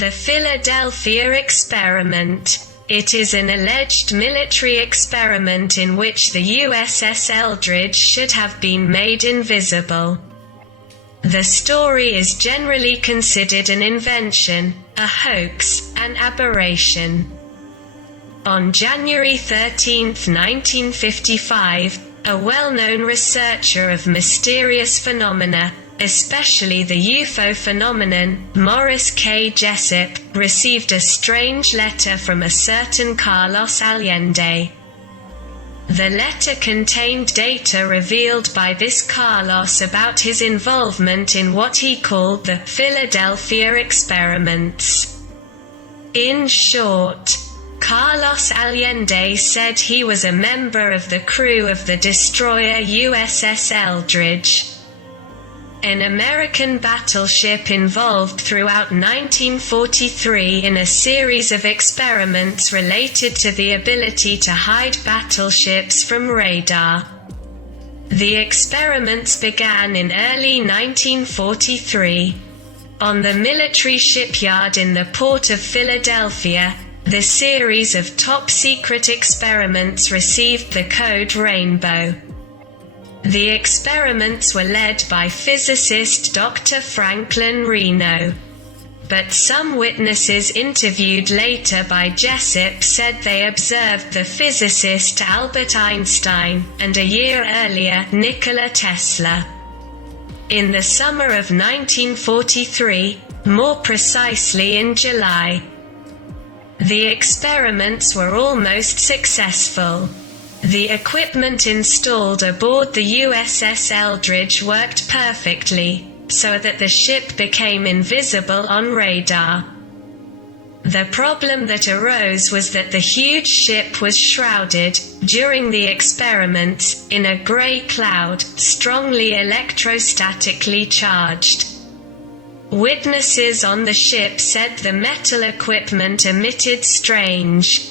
The Philadelphia experiment. It is an alleged military experiment in which the USS Eldridge should have been made invisible. The story is generally considered an invention, a hoax, an aberration. On January 13, 1955, a well-known researcher of mysterious phenomena, especially the UFO phenomenon, Morris K. Jessup, received a strange letter from a certain Carlos Allende. The letter contained data revealed by this Carlos about his involvement in what he called the Philadelphia experiments. In short, Carlos Allende said he was a member of the crew of the destroyer USS Eldridge, an American battleship involved throughout 1943 in a series of experiments related to the ability to hide battleships from radar. The experiments began in early 1943. On the military shipyard in the port of Philadelphia, the series of top-secret experiments received the code Rainbow. The experiments were led by physicist Dr. Franklin Reno. But some witnesses interviewed later by Jessup said they observed the physicist Albert Einstein, and a year earlier, Nikola Tesla. In the summer of 1943, more precisely in July, the experiments were almost successful. The equipment installed aboard the USS Eldridge worked perfectly, so that the ship became invisible on radar. The problem that arose was that the huge ship was shrouded, during the experiments, in a gray cloud, strongly electrostatically charged. Witnesses on the ship said the metal equipment emitted strange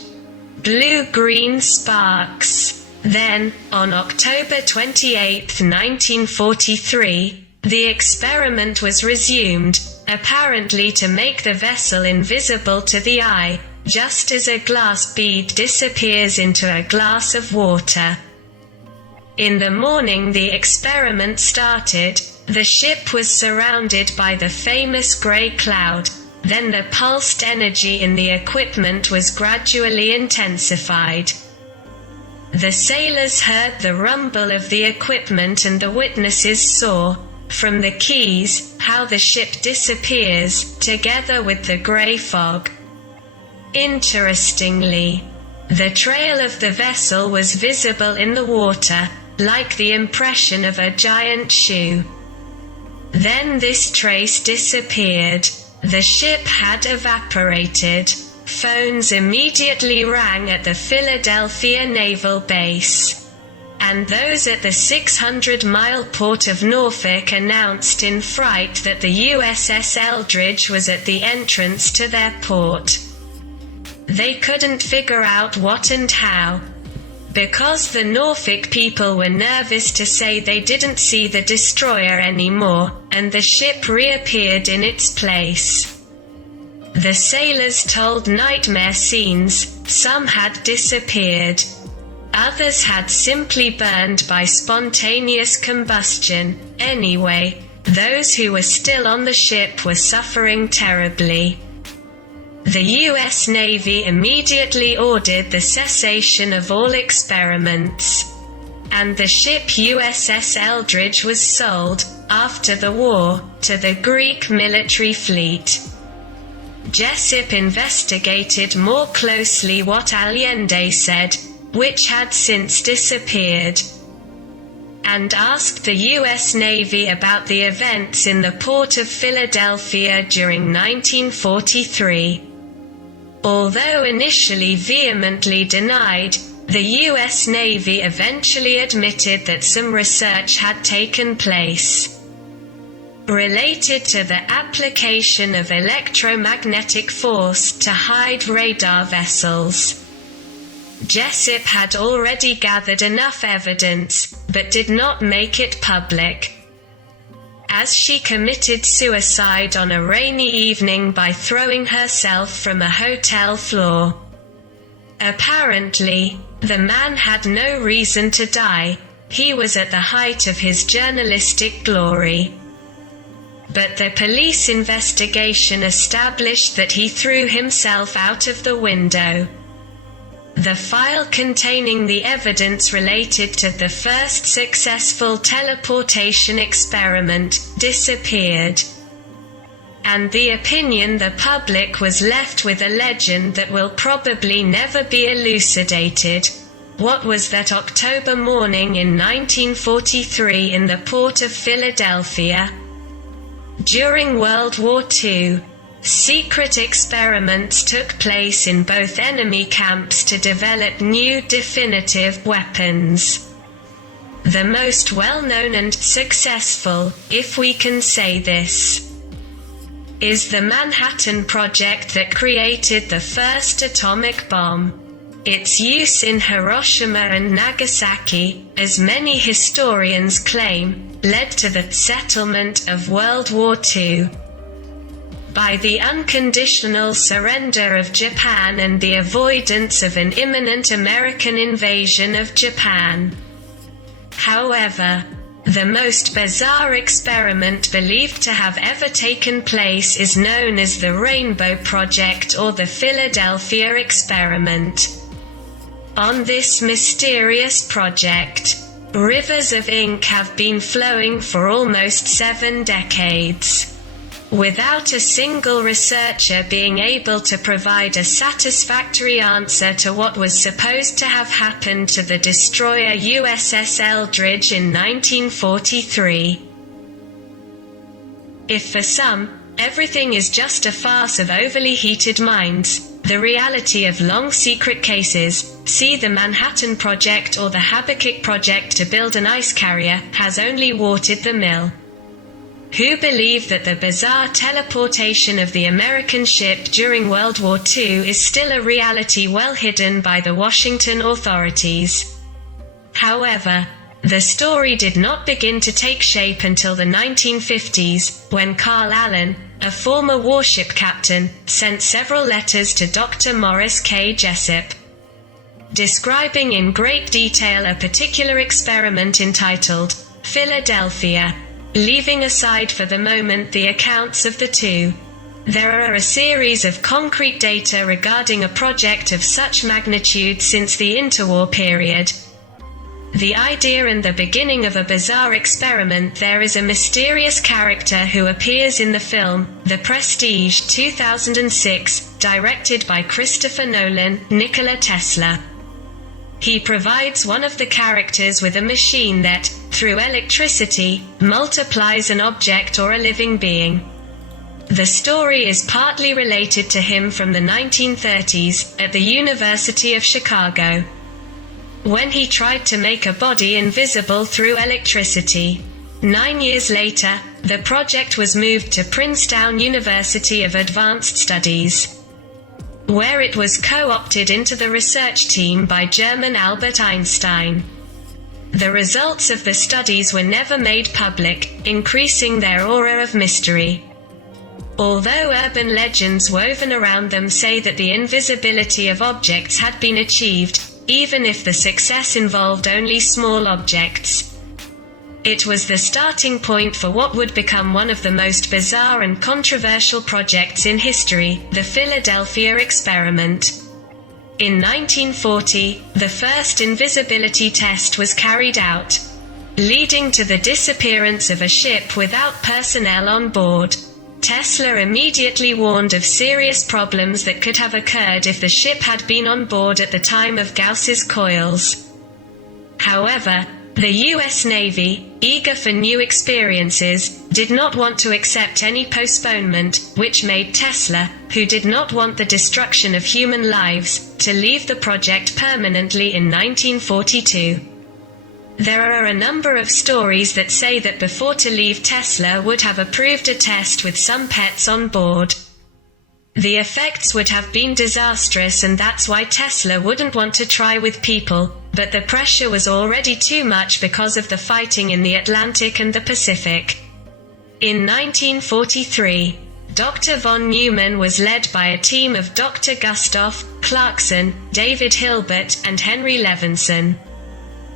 blue-green sparks. Then, on October 28, 1943, the experiment was resumed, apparently to make the vessel invisible to the eye, just as a glass bead disappears into a glass of water. In the morning the experiment started. The ship was surrounded by the famous gray cloud. Then the pulsed energy in the equipment was gradually intensified. The sailors heard the rumble of the equipment and the witnesses saw, from the keys, how the ship disappears, together with the gray fog. Interestingly, the trail of the vessel was visible in the water, like the impression of a giant shoe. Then this trace disappeared. The ship had evaporated. Phones immediately rang at the Philadelphia Naval Base, and those at the 600-mile port of Norfolk announced in fright that the USS Eldridge was at the entrance to their port. They couldn't figure out what and how. Because the Norfolk people were nervous to say they didn't see the destroyer anymore, and the ship reappeared in its place. The sailors told nightmare scenes. Some had disappeared. Others had simply burned by spontaneous combustion. Anyway, those who were still on the ship were suffering terribly. The U.S. Navy immediately ordered the cessation of all experiments, and the ship USS Eldridge was sold, after the war, to the Greek military fleet. Jessup investigated more closely what Allende said, which had since disappeared, and asked the U.S. Navy about the events in the port of Philadelphia during 1943. Although initially vehemently denied, the U.S. Navy eventually admitted that some research had taken place related to the application of electromagnetic force to hide radar vessels. Jessup had already gathered enough evidence, but did not make it public. as she committed suicide on a rainy evening by throwing herself from a hotel floor. Apparently, the man had no reason to die. He was at the height of his journalistic glory. But the police investigation established that he threw himself out of the window. The file containing the evidence related to the first successful teleportation experiment disappeared. And the opinion the public was left with a legend that will probably never be elucidated. What was that October morning in 1943 in the port of Philadelphia? During World War II, secret experiments took place in both enemy camps to develop new definitive weapons. The most well-known and successful, if we can say this, is the Manhattan Project that created the first atomic bomb. Its use in Hiroshima and Nagasaki, as many historians claim, led to the settlement of World War II. By the unconditional surrender of Japan and the avoidance of an imminent American invasion of Japan. However, the most bizarre experiment believed to have ever taken place is known as the Rainbow Project or the Philadelphia Experiment. On this mysterious project, rivers of ink have been flowing for almost 7 decades, without a single researcher being able to provide a satisfactory answer to what was supposed to have happened to the destroyer USS Eldridge in 1943. If for some, everything is just a farce of overly heated minds, the reality of long secret cases, see the Manhattan Project or the Habakkuk Project to build an ice carrier, has only watered the mill. Who believe that the bizarre teleportation of the American ship during World War II is still a reality well hidden by the Washington authorities. However, the story did not begin to take shape until the 1950s, when Carl Allen, a former warship captain, sent several letters to Dr. Morris K. Jessup, describing in great detail a particular experiment entitled Philadelphia. Leaving aside for the moment the accounts of the two, there are a series of concrete data regarding a project of such magnitude since the interwar period. The idea and the beginning of a bizarre experiment. There is a mysterious character who appears in the film, The Prestige 2006, directed by Christopher Nolan, Nikola Tesla. He provides one of the characters with a machine that, through electricity, multiplies an object or a living being. The story is partly related to him from the 1930s, at the University of Chicago, when he tried to make a body invisible through electricity. 9 years later, the project was moved to Princeton University of Advanced Studies, where it was co-opted into the research team by German Albert Einstein. The results of the studies were never made public, increasing their aura of mystery. Although urban legends woven around them say that the invisibility of objects had been achieved, even if the success involved only small objects. It was the starting point for what would become one of the most bizarre and controversial projects in history, the Philadelphia Experiment. In 1940, the first invisibility test was carried out, leading to the disappearance of a ship without personnel on board. Tesla immediately warned of serious problems that could have occurred if the ship had been on board at the time of Gauss's coils. However, the U.S. Navy, eager for new experiences, did not want to accept any postponement, which made Tesla, who did not want the destruction of human lives, to leave the project permanently in 1942. There are a number of stories that say that before to leave Tesla would have approved a test with some pets on board. The effects would have been disastrous, and that's why Tesla wouldn't want to try with people, but the pressure was already too much because of the fighting in the Atlantic and the Pacific. In 1943, Dr. von Neumann was led by a team of Dr. Gustav Clarkson, David Hilbert, and Henry Levinson.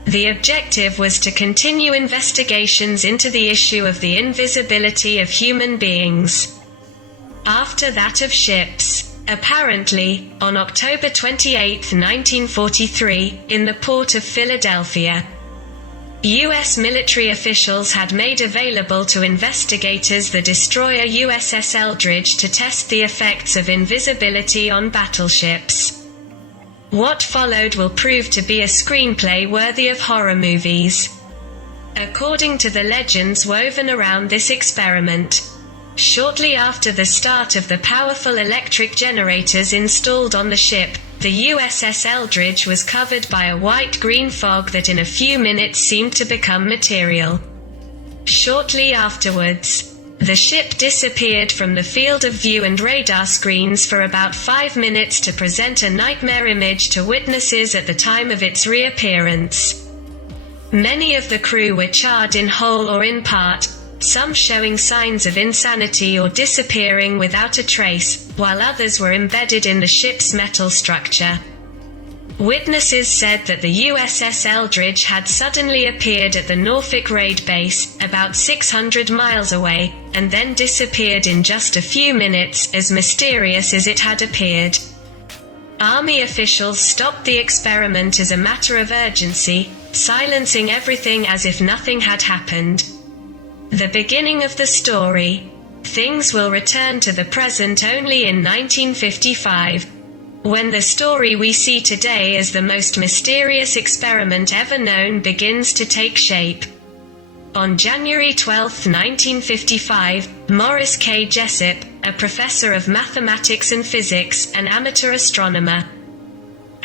The objective was to continue investigations into the issue of the invisibility of human beings. After that of ships, apparently, on October 28, 1943, in the port of Philadelphia, U.S. military officials had made available to investigators the destroyer USS Eldridge to test the effects of invisibility on battleships. What followed will prove to be a screenplay worthy of horror movies. According to the legends woven around this experiment, shortly after the start of the powerful electric generators installed on the ship, the USS Eldridge was covered by a white-green fog that in a few minutes seemed to become material. Shortly afterwards, the ship disappeared from the field of view and radar screens for about 5 minutes to present a nightmare image to witnesses at the time of its reappearance. Many of the crew were charred in whole or in part, some showing signs of insanity or disappearing without a trace, while others were embedded in the ship's metal structure. Witnesses said that the USS Eldridge had suddenly appeared at the Norfolk Raid Base, about 600 miles away, and then disappeared in just a few minutes, as mysterious as it had appeared. Army officials stopped the experiment as a matter of urgency, silencing everything as if nothing had happened. The beginning of the story. Things will return to the present only in 1955, when the story we see today as the most mysterious experiment ever known begins to take shape. On January 12, 1955, Morris K. Jessup, a professor of mathematics and physics, an amateur astronomer,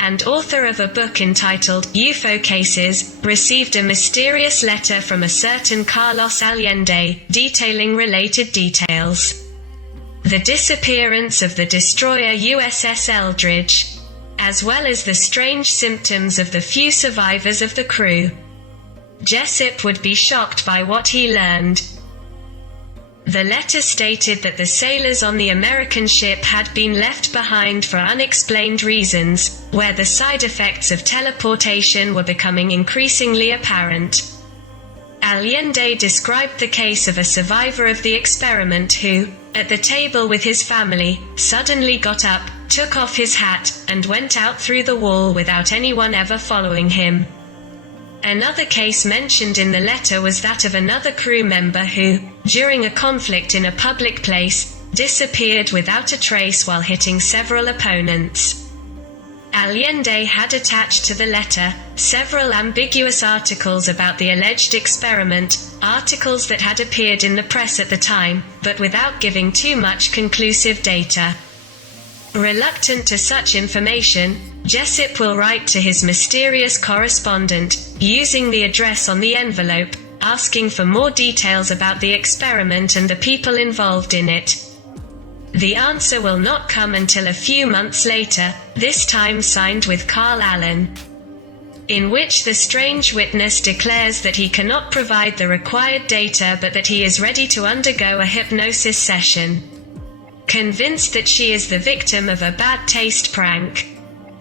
and author of a book entitled UFO Cases, received a mysterious letter from a certain Carlos Allende, detailing related details. The disappearance of the destroyer USS Eldridge, as well as the strange symptoms of the few survivors of the crew. Jessup would be shocked by what he learned. The letter stated that the sailors on the American ship had been left behind for unexplained reasons, where the side effects of teleportation were becoming increasingly apparent. Allende described the case of a survivor of the experiment who, at the table with his family, suddenly got up, took off his hat, and went out through the wall without anyone ever following him. Another case mentioned in the letter was that of another crew member who, during a conflict in a public place, disappeared without a trace while hitting several opponents. Allende had attached to the letter several ambiguous articles about the alleged experiment, articles that had appeared in the press at the time, but without giving too much conclusive data. Reluctant to such information, Jessup will write to his mysterious correspondent, using the address on the envelope, asking for more details about the experiment and the people involved in it. The answer will not come until a few months later, this time signed with Carl Allen, in which the strange witness declares that he cannot provide the required data but that he is ready to undergo a hypnosis session. Convinced that she is the victim of a bad taste prank,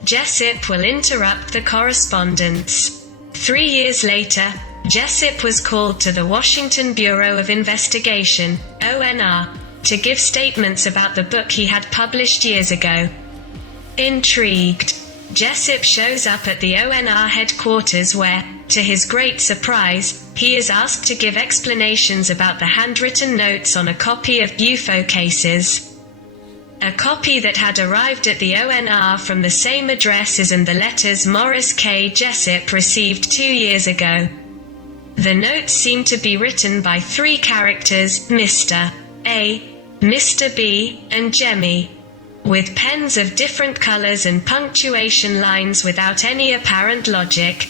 Jessup will interrupt the correspondence. 3 years later, Jessup was called to the Washington Bureau of Investigation, ONR, to give statements about the book he had published years ago. Intrigued, Jessup shows up at the ONR headquarters where, to his great surprise, he is asked to give explanations about the handwritten notes on a copy of UFO Cases. A copy that had arrived at the ONR from the same address as and the letters Morris K. Jessup received 2 years ago. The notes seem to be written by 3 characters, Mr. A, Mr. B, and Jemmy, with pens of different colors and punctuation lines without any apparent logic.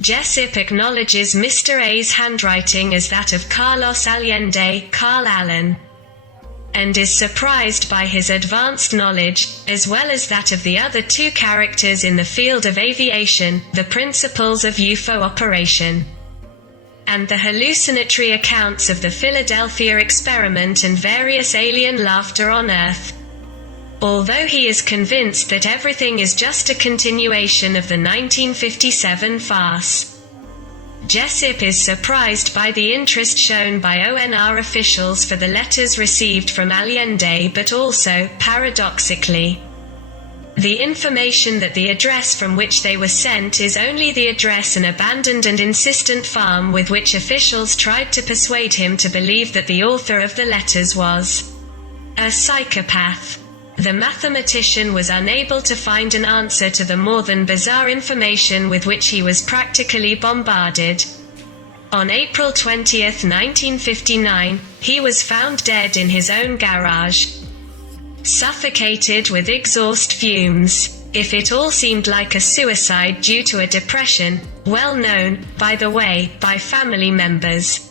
Jessup acknowledges Mr. A's handwriting as that of Carlos Allende, Carl Allen, and is surprised by his advanced knowledge, as well as that of the other 2 characters in the field of aviation, the principles of UFO operation. and the hallucinatory accounts of the Philadelphia experiment and various alien laughter on Earth. Although he is convinced that everything is just a continuation of the 1957 farce. Jessup is surprised by the interest shown by ONR officials for the letters received from Allende, but also, paradoxically, the information that the address from which they were sent is only the address an abandoned and insistent farm with which officials tried to persuade him to believe that the author of the letters was a psychopath. The mathematician was unable to find an answer to the more than bizarre information with which he was practically bombarded. On April 20, 1959, he was found dead in his own garage, suffocated with exhaust fumes. If it all seemed like a suicide due to a depression, well known, by the way, by family members,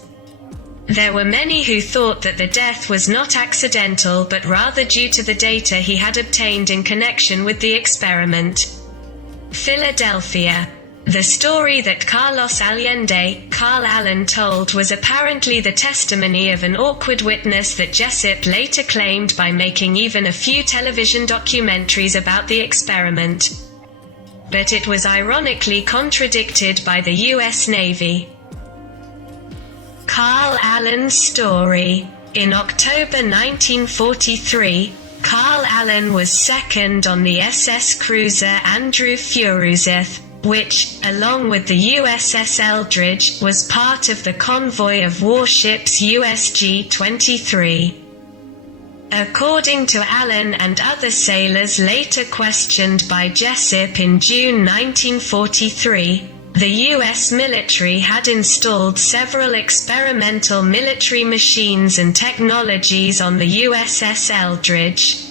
there were many who thought that the death was not accidental but rather due to the data he had obtained in connection with the experiment. Philadelphia. The story that Carlos Allende, Carl Allen, told was apparently the testimony of an awkward witness that Jessup later claimed by making even a few television documentaries about the experiment. But it was ironically contradicted by the U.S. Navy. Carl Allen's story. In October 1943, Carl Allen was second on the SS cruiser Andrew Furuseth, which, along with the USS Eldridge, was part of the convoy of warships USG-23. According to Allen and other sailors later questioned by Jessup in June 1943, the U.S. military had installed several experimental military machines and technologies on the USS Eldridge,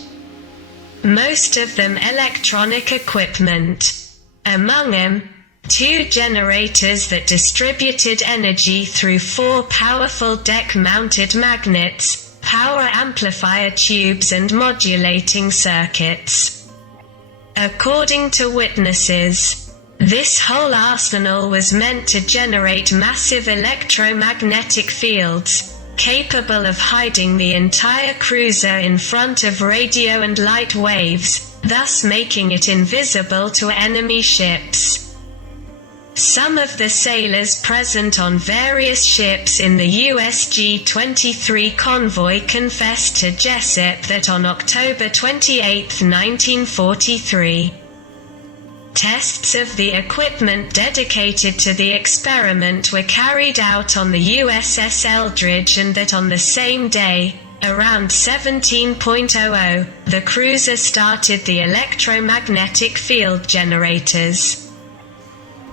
most of them electronic equipment. Among them, 2 generators that distributed energy through 4 powerful deck-mounted magnets, power amplifier tubes and modulating circuits. According to witnesses, this whole arsenal was meant to generate massive electromagnetic fields, capable of hiding the entire cruiser in front of radio and light waves, thus making it invisible to enemy ships. Some of the sailors present on various ships in the USG-23 convoy confessed to Jessup that on October 28, 1943, tests of the equipment dedicated to the experiment were carried out on the USS Eldridge and that on the same day, around 17:00, the cruiser started the electromagnetic field generators.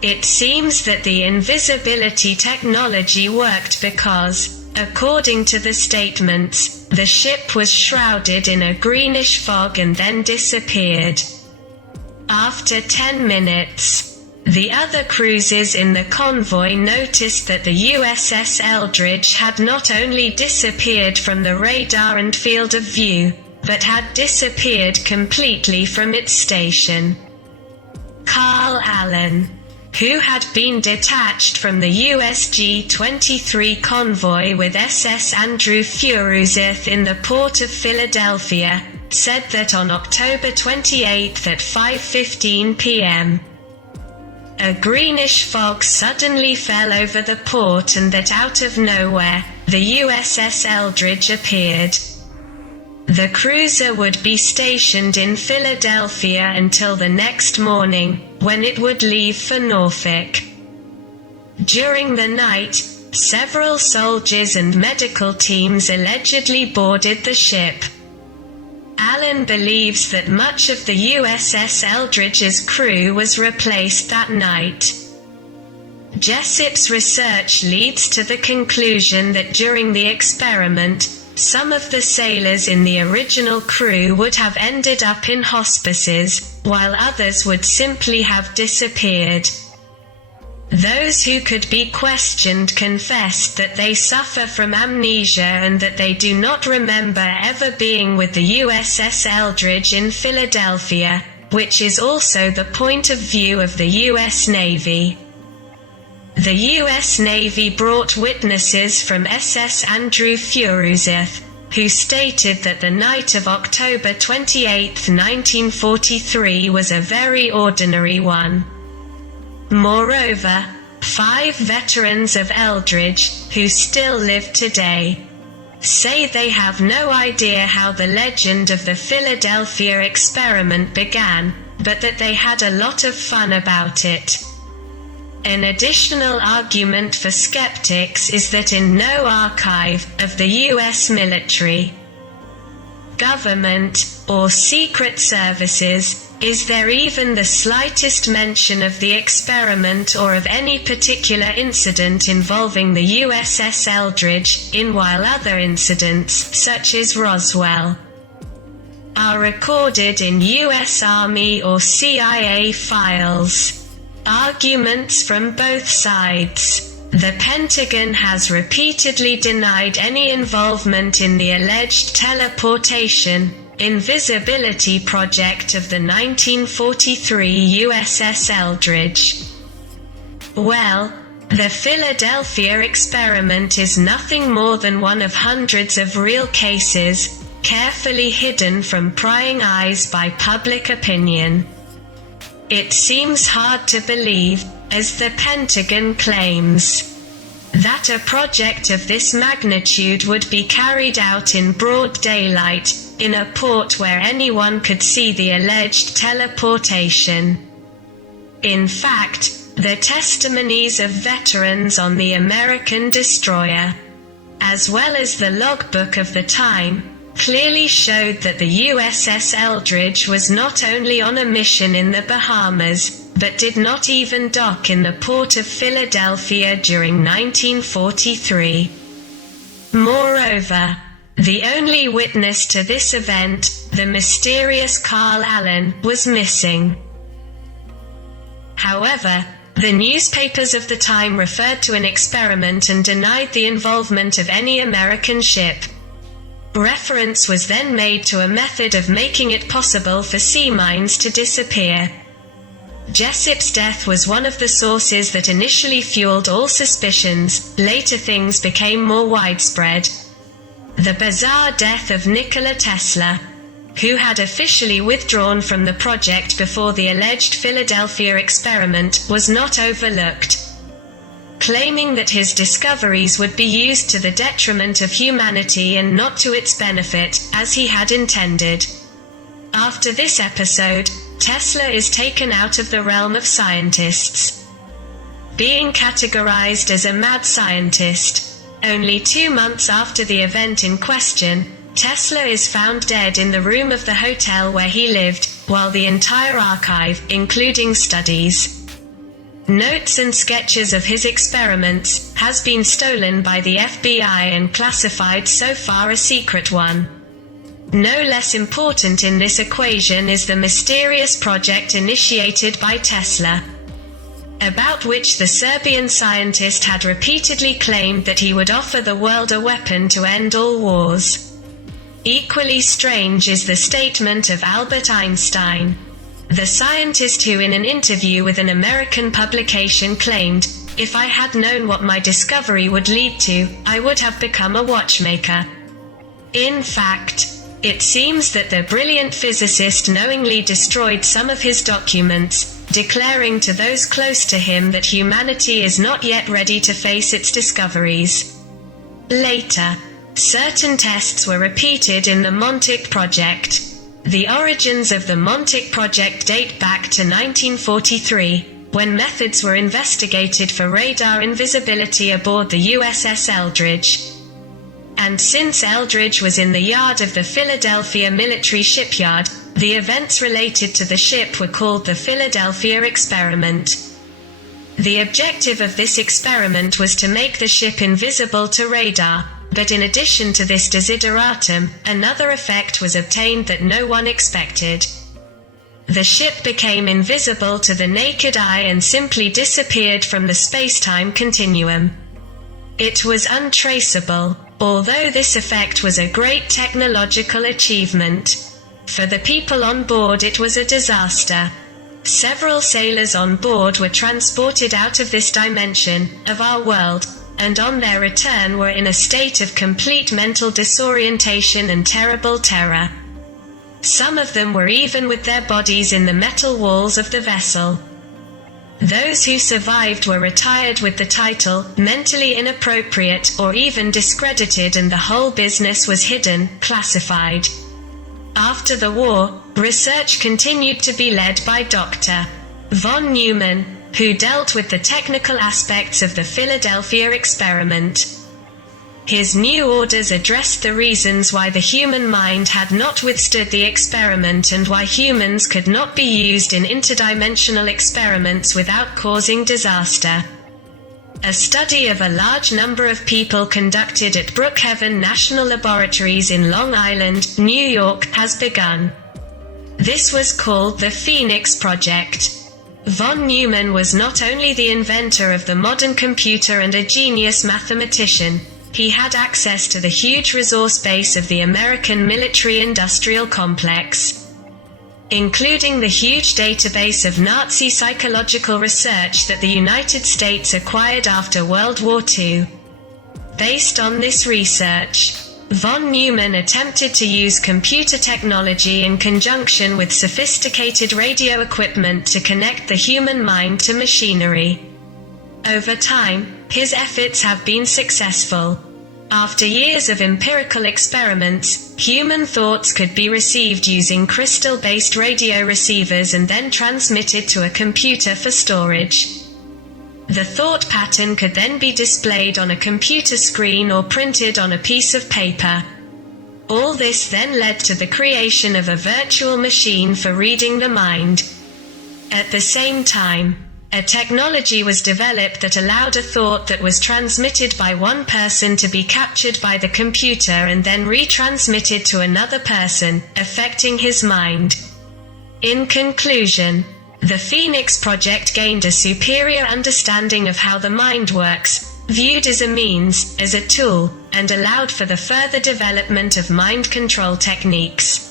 It seems that the invisibility technology worked because, according to the statements, the ship was shrouded in a greenish fog and then disappeared. After 10 minutes, the other cruisers in the convoy noticed that the USS Eldridge had not only disappeared from the radar and field of view, but had disappeared completely from its station. Carl Allen, who had been detached from the USG-23 convoy with SS Andrew Furuseth in the port of Philadelphia, said that on October 28 at 5:15 p.m., a greenish fog suddenly fell over the port and that out of nowhere, the USS Eldridge appeared. The cruiser would be stationed in Philadelphia until the next morning, when it would leave for Norfolk. During the night, several soldiers and medical teams allegedly boarded the ship. Allen believes that much of the USS Eldridge's crew was replaced that night. Jessup's research leads to the conclusion that during the experiment, some of the sailors in the original crew would have ended up in hospices, while others would simply have disappeared. Those who could be questioned confessed that they suffer from amnesia and that they do not remember ever being with the USS Eldridge in Philadelphia, which is also the point of view of the U.S. Navy. The U.S. Navy brought witnesses from SS Andrew Furuseth, who stated that the night of October 28, 1943 was a very ordinary one. Moreover, 5 veterans of Eldridge, who still live today, say they have no idea how the legend of the Philadelphia experiment began, but that they had a lot of fun about it. An additional argument for skeptics is that in no archive of the U.S. military, government, or secret services is there even the slightest mention of the experiment or of any particular incident involving the USS Eldridge, while other incidents, such as Roswell, are recorded in U.S. Army or CIA files. Arguments from both sides. The Pentagon has repeatedly denied any involvement in the alleged teleportation, invisibility project of the 1943 USS Eldridge. Well, the Philadelphia experiment is nothing more than one of hundreds of real cases, carefully hidden from prying eyes by public opinion. It seems hard to believe, as the Pentagon claims, that a project of this magnitude would be carried out in broad daylight, in a port where anyone could see the alleged teleportation. In fact, the testimonies of veterans on the American destroyer, as well as the logbook of the time, clearly showed that the USS Eldridge was not only on a mission in the Bahamas, but did not even dock in the port of Philadelphia during 1943. Moreover, the only witness to this event, the mysterious Carl Allen, was missing. However, the newspapers of the time referred to an experiment and denied the involvement of any American ship. Reference was then made to a method of making it possible for sea mines to disappear. Jessup's death was one of the sources that initially fueled all suspicions. Later things became more widespread. The bizarre death of Nikola Tesla, who had officially withdrawn from the project before the alleged Philadelphia experiment, was not overlooked, claiming that his discoveries would be used to the detriment of humanity and not to its benefit, as he had intended. After this episode, Tesla is taken out of the realm of scientists, being categorized as a mad scientist. Only 2 months after the event in question, Tesla is found dead in the room of the hotel where he lived, while the entire archive, including studies, notes and sketches of his experiments, has been stolen by the FBI and classified so far a secret one. No less important in this equation is the mysterious project initiated by Tesla, about which the Serbian scientist had repeatedly claimed that he would offer the world a weapon to end all wars. Equally strange is the statement of Albert Einstein, the scientist who in an interview with an American publication claimed, "If I had known what my discovery would lead to, I would have become a watchmaker." In fact, it seems that the brilliant physicist knowingly destroyed some of his documents, declaring to those close to him that humanity is not yet ready to face its discoveries. Later, certain tests were repeated in the Montauk project. The origins of the Montauk project date back to 1943, when methods were investigated for radar invisibility aboard the USS Eldridge. And since Eldridge was in the yard of the Philadelphia military shipyard, the events related to the ship were called the Philadelphia experiment. The objective of this experiment was to make the ship invisible to radar, but in addition to this desideratum, another effect was obtained that no one expected. The ship became invisible to the naked eye and simply disappeared from the space-time continuum. It was untraceable. Although this effect was a great technological achievement, for the people on board it was a disaster. Several sailors on board were transported out of this dimension, of our world, and on their return were in a state of complete mental disorientation and terrible terror. Some of them were even with their bodies in the metal walls of the vessel. Those who survived were retired with the title, mentally inappropriate, or even discredited, and the whole business was hidden, classified. After the war, research continued to be led by Dr. von Neumann, who dealt with the technical aspects of the Philadelphia experiment. His new orders addressed the reasons why the human mind had not withstood the experiment and why humans could not be used in interdimensional experiments without causing disaster. A study of a large number of people conducted at Brookhaven National Laboratories in Long Island, New York, has begun. This was called the Phoenix Project. Von Neumann was not only the inventor of the modern computer and a genius mathematician, he had access to the huge resource base of the American military-industrial complex, including the huge database of Nazi psychological research that the United States acquired after World War II. Based on this research, von Neumann attempted to use computer technology in conjunction with sophisticated radio equipment to connect the human mind to machinery. Over time, his efforts have been successful. After years of empirical experiments, human thoughts could be received using crystal-based radio receivers and then transmitted to a computer for storage. The thought pattern could then be displayed on a computer screen or printed on a piece of paper. All this then led to the creation of a virtual machine for reading the mind. At the same time, a technology was developed that allowed a thought that was transmitted by one person to be captured by the computer and then retransmitted to another person, affecting his mind. In conclusion, the Phoenix Project gained a superior understanding of how the mind works, viewed as a means, as a tool, and allowed for the further development of mind control techniques.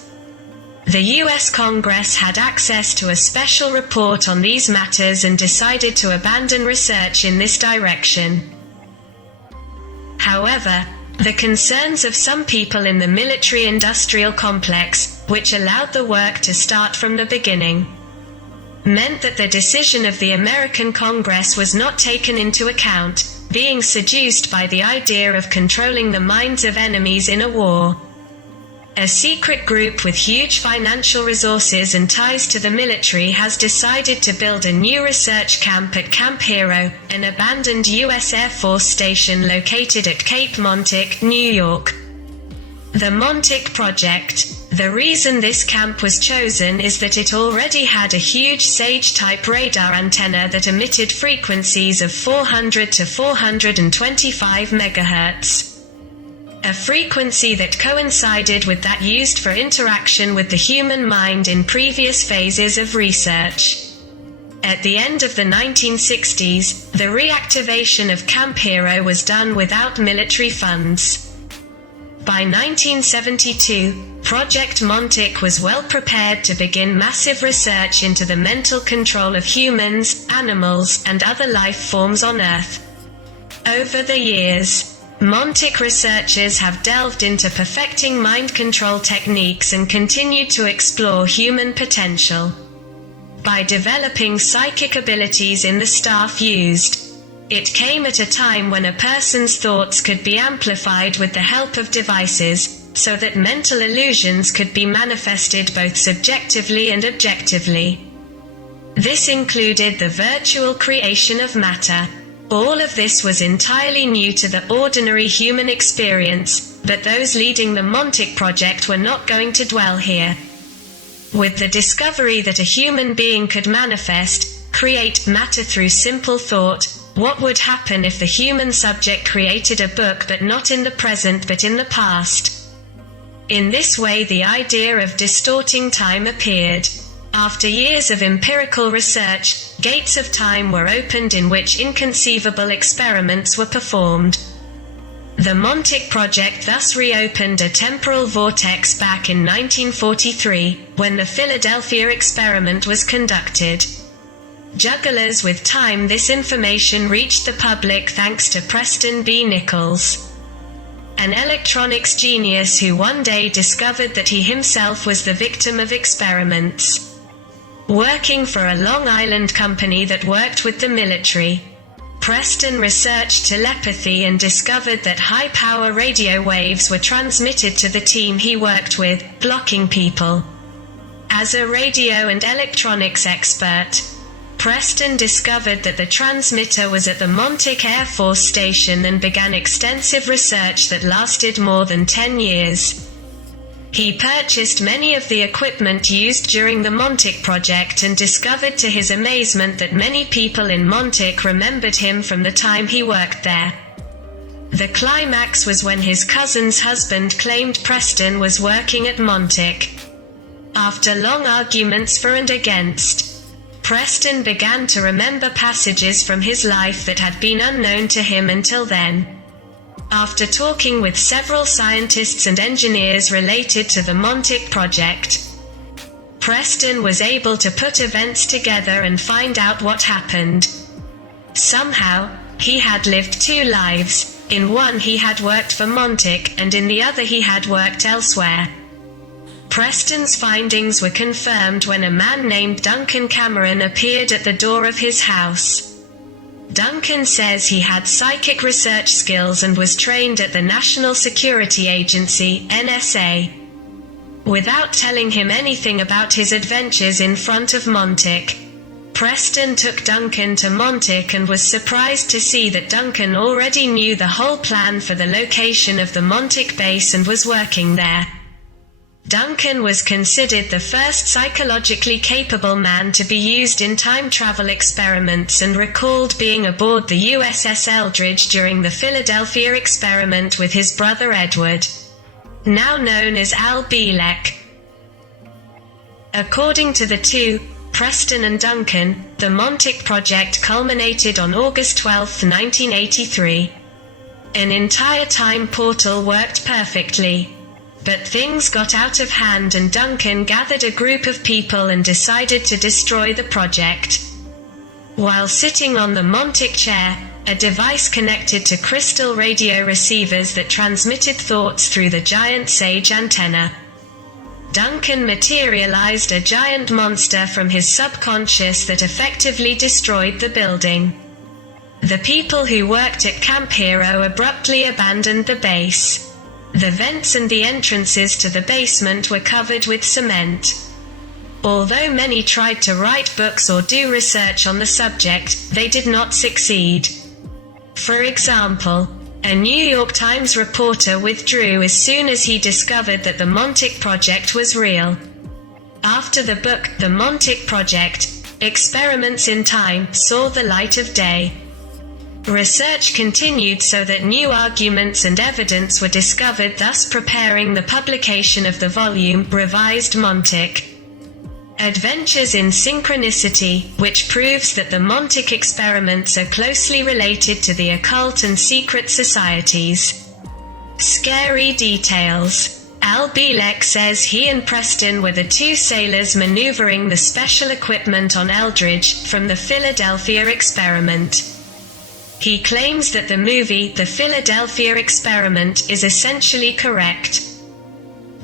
The U.S. Congress had access to a special report on these matters and decided to abandon research in this direction. However, the concerns of some people in the military-industrial complex, which allowed the work to start from the beginning, meant that the decision of the American Congress was not taken into account, being seduced by the idea of controlling the minds of enemies in a war. A secret group with huge financial resources and ties to the military has decided to build a new research camp at Camp Hero, an abandoned U.S. Air Force station located at Cape Montauk, New York. The Montauk Project. The reason this camp was chosen is that it already had a huge SAGE-type radar antenna that emitted frequencies of 400 to 425 MHz. A frequency that coincided with that used for interaction with the human mind in previous phases of research. At the end of the 1960s, the reactivation of Camp Hero was done without military funds. By 1972, Project Montauk was well prepared to begin massive research into the mental control of humans, animals, and other life forms on Earth. Over the years, Montauk researchers have delved into perfecting mind control techniques and continued to explore human potential. By developing psychic abilities in the staff used, it came at a time when a person's thoughts could be amplified with the help of devices, so that mental illusions could be manifested both subjectively and objectively. This included the virtual creation of matter. All of this was entirely new to the ordinary human experience, but those leading the Montauk Project were not going to dwell here. With the discovery that a human being could manifest, create matter through simple thought, what would happen if the human subject created a book but not in the present but in the past? In this way the idea of distorting time appeared. After years of empirical research, gates of time were opened in which inconceivable experiments were performed. The Montauk project thus reopened a temporal vortex back in 1943, when the Philadelphia experiment was conducted. Jugglers with time. This information reached the public thanks to Preston B. Nichols, an electronics genius who one day discovered that he himself was the victim of experiments. Working for a Long Island company that worked with the military, Preston researched telepathy and discovered that high-power radio waves were transmitted to the team he worked with, blocking people. As a radio and electronics expert, Preston discovered that the transmitter was at the Montauk Air Force Station and began extensive research that lasted more than 10 years. He purchased many of the equipment used during the Montauk project and discovered to his amazement that many people in Montauk remembered him from the time he worked there. The climax was when his cousin's husband claimed Preston was working at Montauk. After long arguments for and against, Preston began to remember passages from his life that had been unknown to him until then. After talking with several scientists and engineers related to the Montauk project, Preston was able to put events together and find out what happened. Somehow, he had lived two lives. In one he had worked for Montauk, and in the other he had worked elsewhere. Preston's findings were confirmed when a man named Duncan Cameron appeared at the door of his house. Duncan says he had psychic research skills and was trained at the National Security Agency, NSA. Without telling him anything about his adventures in front of Montauk, Preston took Duncan to Montauk and was surprised to see that Duncan already knew the whole plan for the location of the Montauk base and was working there. Duncan was considered the first psychologically capable man to be used in time travel experiments and recalled being aboard the USS Eldridge during the Philadelphia experiment with his brother Edward, now known as Al Bielek. According to the two, Preston and Duncan, the Montauk project culminated on August 12, 1983. An entire time portal worked perfectly. But things got out of hand and Duncan gathered a group of people and decided to destroy the project. While sitting on the Montauk chair, a device connected to crystal radio receivers that transmitted thoughts through the giant sage antenna, Duncan materialized a giant monster from his subconscious that effectively destroyed the building. The people who worked at Camp Hero abruptly abandoned the base. The vents and the entrances to the basement were covered with cement. Although many tried to write books or do research on the subject, they did not succeed. For example, a New York Times reporter withdrew as soon as he discovered that the Montauk project was real. After the book, The Montauk Project: Experiments in Time, saw the light of day, research continued so that new arguments and evidence were discovered, thus preparing the publication of the volume, Revised Montauk: Adventures in Synchronicity, which proves that the Montauk experiments are closely related to the occult and secret societies. Scary details. Al Bielek says he and Preston were the two sailors maneuvering the special equipment on Eldridge, from the Philadelphia experiment. He claims that the movie, The Philadelphia Experiment, is essentially correct,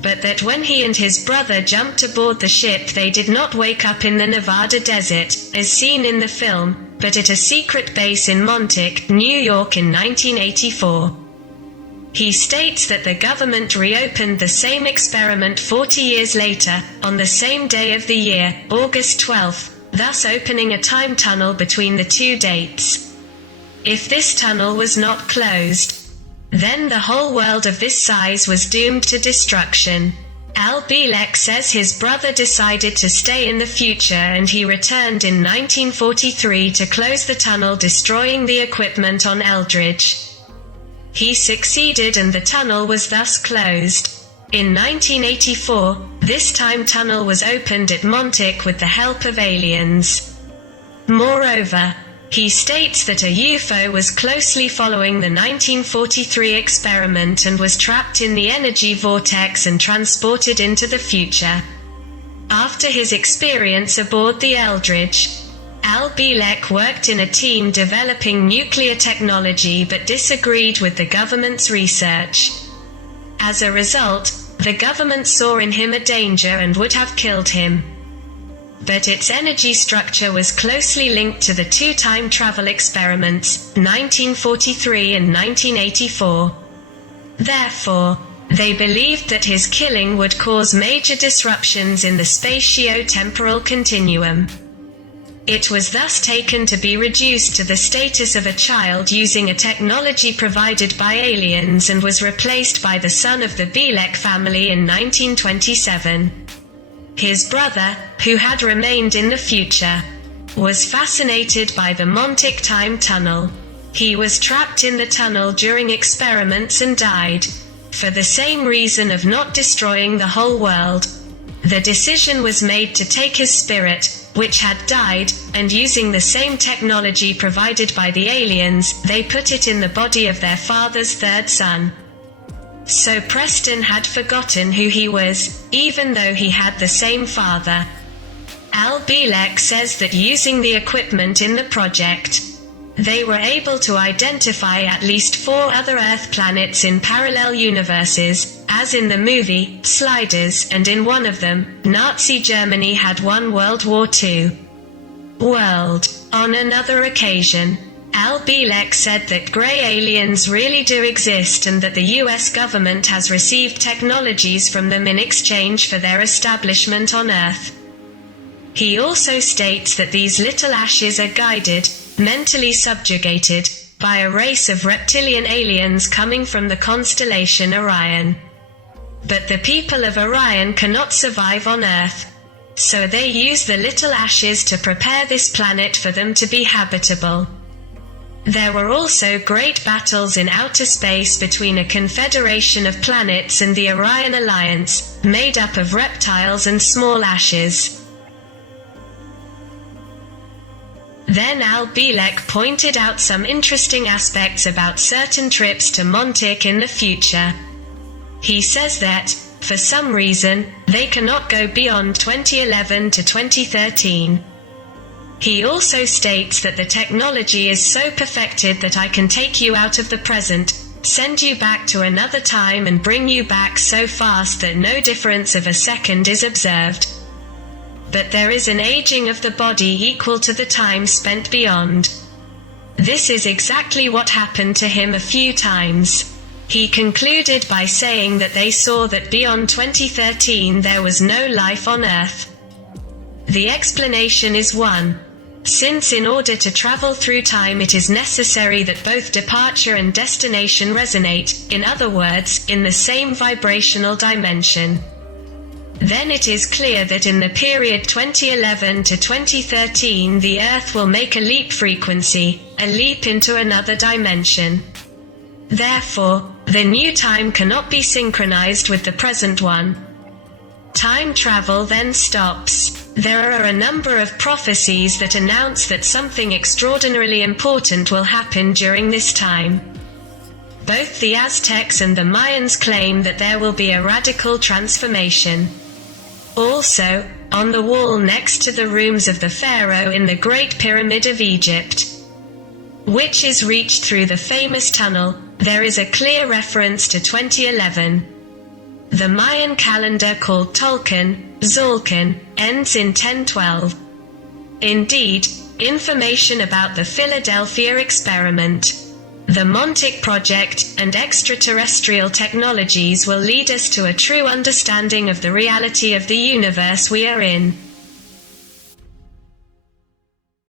but that when he and his brother jumped aboard the ship they did not wake up in the Nevada desert, as seen in the film, but at a secret base in Montauk, New York in 1984. He states that the government reopened the same experiment 40 years later, on the same day of the year, August 12, thus opening a time tunnel between the two dates. If this tunnel was not closed, then the whole world of this size was doomed to destruction. Al Bielek says his brother decided to stay in the future and he returned in 1943 to close the tunnel, destroying the equipment on Eldridge. He succeeded and the tunnel was thus closed. In 1984, this time tunnel was opened at Montauk with the help of aliens. Moreover, He states that a UFO was closely following the 1943 experiment and was trapped in the energy vortex and transported into the future. After his experience aboard the Eldridge, Al Bielek worked in a team developing nuclear technology but disagreed with the government's research. As a result, the government saw in him a danger and would have killed him. But its energy structure was closely linked to the two time travel experiments, 1943 and 1984. Therefore, they believed that his killing would cause major disruptions in the spatio-temporal continuum. It was thus taken to be reduced to the status of a child using a technology provided by aliens and was replaced by the son of the Bielek family in 1927. His brother, who had remained in the future, was fascinated by the Montauk time tunnel. He was trapped in the tunnel during experiments and died, for the same reason of not destroying the whole world. The decision was made to take his spirit, which had died, and using the same technology provided by the aliens, they put it in the body of their father's third son. So Preston had forgotten who he was, even though he had the same father. Al Bielek says that using the equipment in the project, they were able to identify at least 4 other Earth planets in parallel universes, as in the movie, Sliders, and in one of them, Nazi Germany had won World War II. On another occasion, Al Bielek said that grey aliens really do exist and that the US government has received technologies from them in exchange for their establishment on Earth. He also states that these little ashes are guided, mentally subjugated, by a race of reptilian aliens coming from the constellation Orion. But the people of Orion cannot survive on Earth, so they use the little ashes to prepare this planet for them to be habitable. There were also great battles in outer space between a confederation of planets and the Orion Alliance, made up of reptiles and small ashes. Then Al Bielek pointed out some interesting aspects about certain trips to Montauk in the future. He says that, for some reason, they cannot go beyond 2011 to 2013. He also states that the technology is so perfected that I can take you out of the present, send you back to another time and bring you back so fast that no difference of a second is observed. But there is an aging of the body equal to the time spent beyond. This is exactly what happened to him a few times. He concluded by saying that they saw that beyond 2013 there was no life on Earth. The explanation is one. Since in order to travel through time it is necessary that both departure and destination resonate, in other words, in the same vibrational dimension. Then it is clear that in the period 2011 to 2013 the Earth will make a leap frequency, a leap into another dimension. Therefore, the new time cannot be synchronized with the present one. Time travel then stops. There are a number of prophecies that announce that something extraordinarily important will happen during this time. Both the Aztecs and the Mayans claim that there will be a radical transformation. Also, on the wall next to the rooms of the Pharaoh in the Great Pyramid of Egypt, which is reached through the famous tunnel, there is a clear reference to 2011. The Mayan calendar called Tolkien, Tzolk'in, ends in 1012. Indeed, information about the Philadelphia experiment, the Montauk project, and extraterrestrial technologies will lead us to a true understanding of the reality of the universe we are in.